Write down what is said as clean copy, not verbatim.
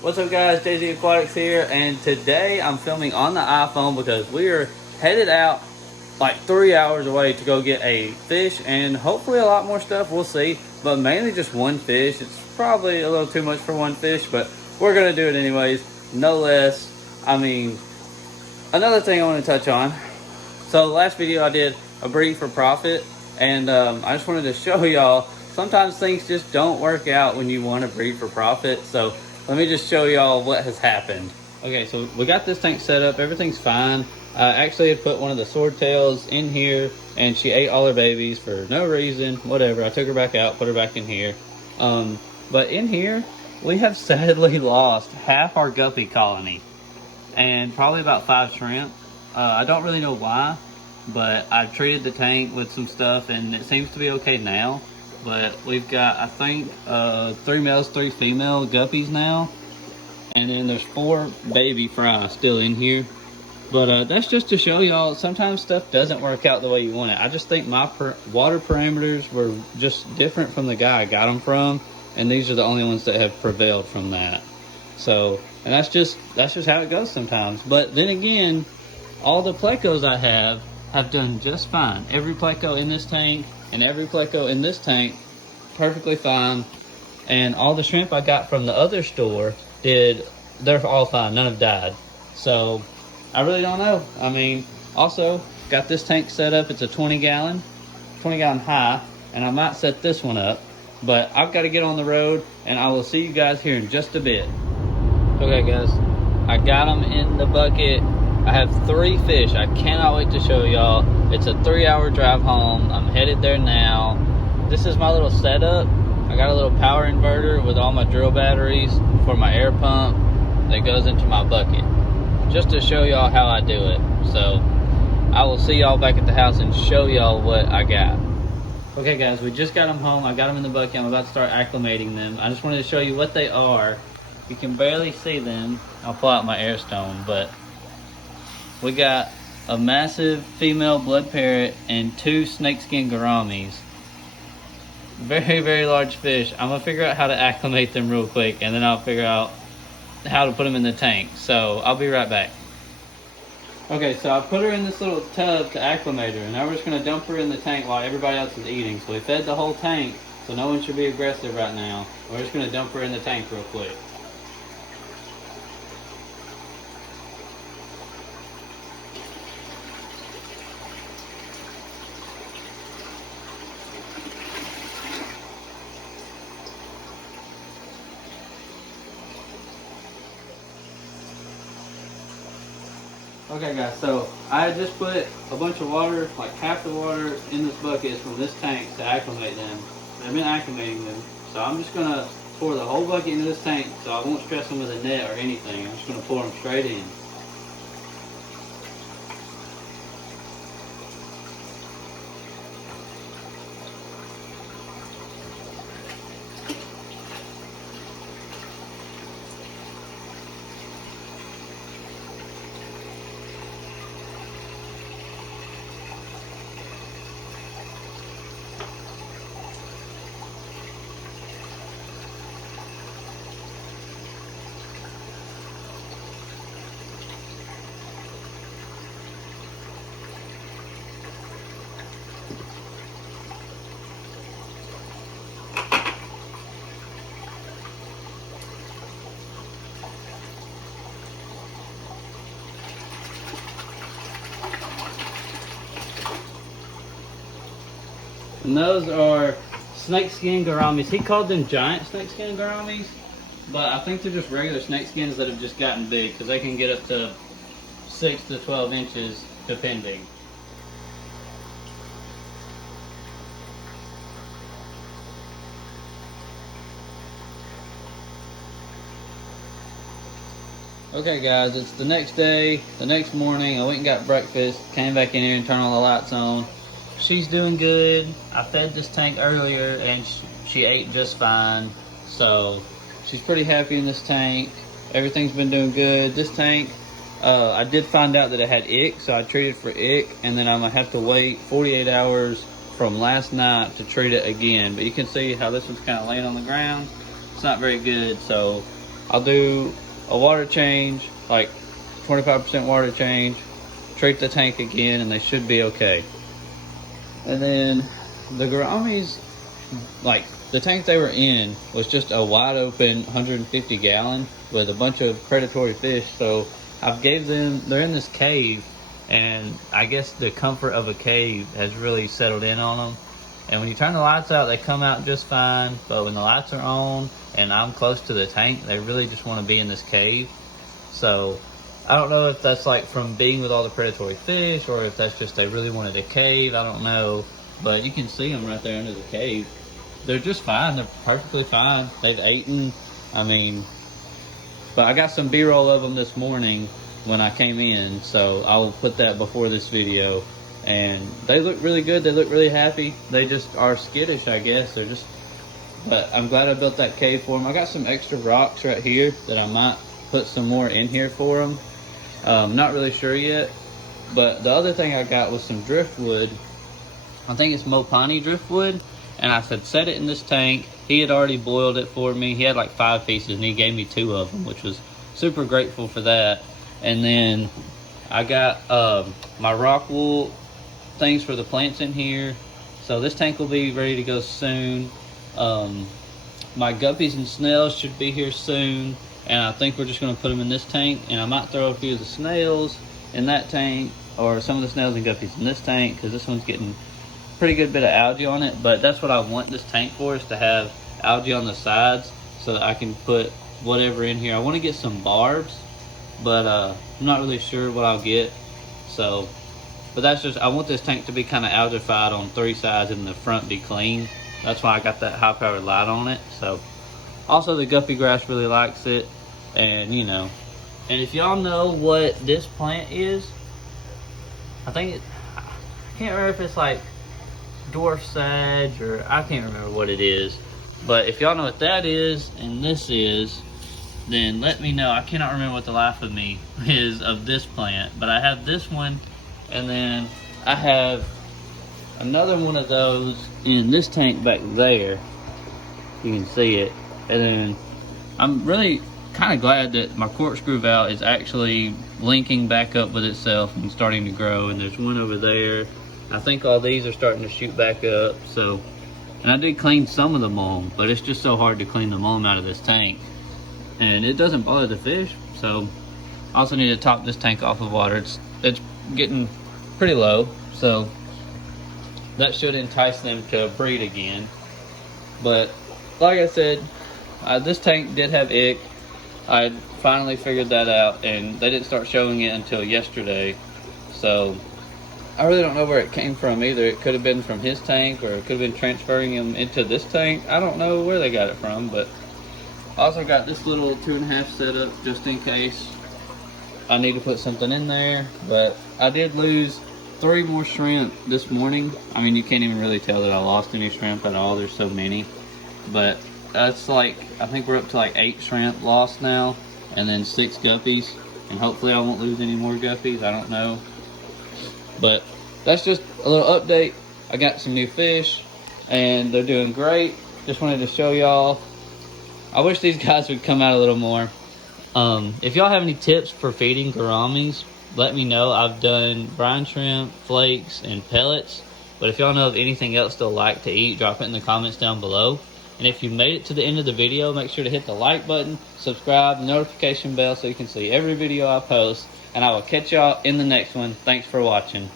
What's up guys, Jay-Z Aquatics here, and today I'm filming on the iPhone because we are headed out like 3 hours away to go get a fish and hopefully a lot more stuff, we'll see, but mainly just one fish. It's probably a little too much for one fish, but we're gonna do it anyways, no less. Another thing I want to touch on. So last video I did a breed for profit, and I just wanted to show y'all sometimes things just don't work out when you want to breed for profit. So let me just show y'all what has happened. Okay, so we got this tank set up, everything's fine. I actually had put one of the swordtails in here and she ate all her babies for no reason, whatever. I took her back out, put her back in here. But in here, we have sadly lost half our guppy colony and probably about 5 shrimp. I don't really know why, but I treated the tank with some stuff and it seems to be okay now. But we've got, I think, 3 males, 3 female guppies now. And then there's 4 baby fry still in here. But that's just to show y'all, sometimes stuff doesn't work out the way you want it. I just think my water parameters were just different from the guy I got them from. And these are the only ones that have prevailed from that. So, and that's just how it goes sometimes. But then again, all the plecos I have done just fine. Every pleco in this tank and every pleco in this tank, perfectly fine. And all the shrimp I got from the other store they're all fine, none have died. So, I really don't know. I mean, also, got this tank set up, it's a 20 gallon high, and I might set this one up. But I've got to get on the road, and I will see you guys here in just a bit. Okay guys, I got them in the bucket. I have 3 fish. I cannot wait to show y'all. It's a 3-hour drive home. I'm headed there now. This is my little setup. I got a little power inverter with all my drill batteries for my air pump that goes into my bucket. Just to show y'all how I do it. So I will see y'all back at the house and show y'all what I got. Okay guys, we just got them home. I got them in the bucket. I'm about to start acclimating them. I just wanted to show you what they are. You can barely see them. I'll pull out my air stone, but we got a massive female blood parrot and 2 snakeskin gouramis. Very, very large fish. I'm gonna figure out how to acclimate them real quick, and then I'll figure out how to put them in the tank. So I'll be right back. Okay, so I put her in this little tub to acclimate her, and now we're just gonna dump her in the tank while everybody else is eating. So we fed the whole tank, so no one should be aggressive right now. We're just gonna dump her in the tank real quick. Okay guys, so I just put a bunch of water, like half the water in this bucket is from this tank to acclimate them. I've been acclimating them, so I'm just gonna pour the whole bucket into this tank so I won't stress them with a net or anything. I'm just gonna pour them straight in. And those are snakeskin gouramis. He called them giant snakeskin gouramis, but I think they're just regular snakeskins that have just gotten big because they can get up to 6 to 12 inches depending. Okay guys, it's the next day, the next morning. I went and got breakfast, came back in here and turned all the lights on. She's doing good. I fed this tank earlier and she ate just fine. So she's pretty happy in this tank. Everything's been doing good. This tank, I did find out that it had ick, so I treated for ick, and then I'm gonna have to wait 48 hours from last night to treat it again. But you can see how this one's kind of laying on the ground. It's not very good, so I'll do a water change, like 25% water change, treat the tank again, and they should be okay. And then the gouramis, like the tank they were in was just a wide open 150 gallon with a bunch of predatory fish. So I've gave them, they're in this cave, and I guess the comfort of a cave has really settled in on them. And when you turn the lights out, they come out just fine. But when the lights are on and I'm close to the tank, they really just want to be in this cave. So I don't know if that's like from being with all the predatory fish, or if that's just they really wanted a cave. I don't know. But you can see them right there under the cave. They're just fine. They're perfectly fine. They've eaten. I mean, but I got some B-roll of them this morning when I came in, so I will put that before this video. And they look really good. They look really happy. They just are skittish, I guess. They're just, but I'm glad I built that cave for them. I got some extra rocks right here that I might put some more in here for them. Not really sure yet. But the other thing I got was some driftwood. I think it's Mopani driftwood. And I said, set it in this tank. He had already boiled it for me. He had like 5 pieces and he gave me 2 of them, which was super grateful for that. And then I got my rock wool things for the plants in here. So this tank will be ready to go soon. My guppies and snails should be here soon. And I think we're just going to put them in this tank. And I might throw a few of the snails in that tank, or some of the snails and guppies in this tank, because this one's getting pretty good bit of algae on it. But that's what I want this tank for, is to have algae on the sides so that I can put whatever in here. I want to get some barbs, but I'm not really sure what I'll get. So, but that's just, I want this tank to be kind of algified on 3 sides and the front be clean. That's why I got that high powered light on it. So also the guppy grass really likes it. And you know, and if y'all know what this plant is, I think I can't remember if it's like dwarf sage, or I can't remember what it is. But if y'all know what that is and this is, then let me know. I cannot remember what the life of me is of this plant, but I have this one, and then I have another one of those in this tank back there. You can see it. And then I'm really kind of glad that my corkscrew valve is actually linking back up with itself and starting to grow. And there's one over there. I think all these are starting to shoot back up. So, and I did clean some of the mulm, but it's just so hard to clean the mulm out of this tank. And it doesn't bother the fish. So I also need to top this tank off of water. It's getting pretty low, so that should entice them to breed again. But like I said, this tank did have ick. I finally figured that out, and they didn't start showing it until yesterday. So I really don't know where it came from either. It could have been from his tank, or it could have been transferring him into this tank. I don't know where they got it from, but I also got this little 2.5 setup just in case I need to put something in there. But I did lose 3 more shrimp this morning. I mean, you can't even really tell that I lost any shrimp at all. There's so many. But that's like, I think we're up to like 8 shrimp lost now, and then 6 guppies. And hopefully I won't lose any more guppies. I don't know. But that's just a little update. I got some new fish, and they're doing great. Just wanted to show y'all. I wish these guys would come out a little more. If y'all have any tips for feeding gouramis, let me know. I've done brine shrimp, flakes, and pellets. But if y'all know of anything else they'll like to eat, drop it in the comments down below. And if you made it to the end of the video, make sure to hit the like button, subscribe, the notification bell so you can see every video I post. And I will catch y'all in the next one. Thanks for watching.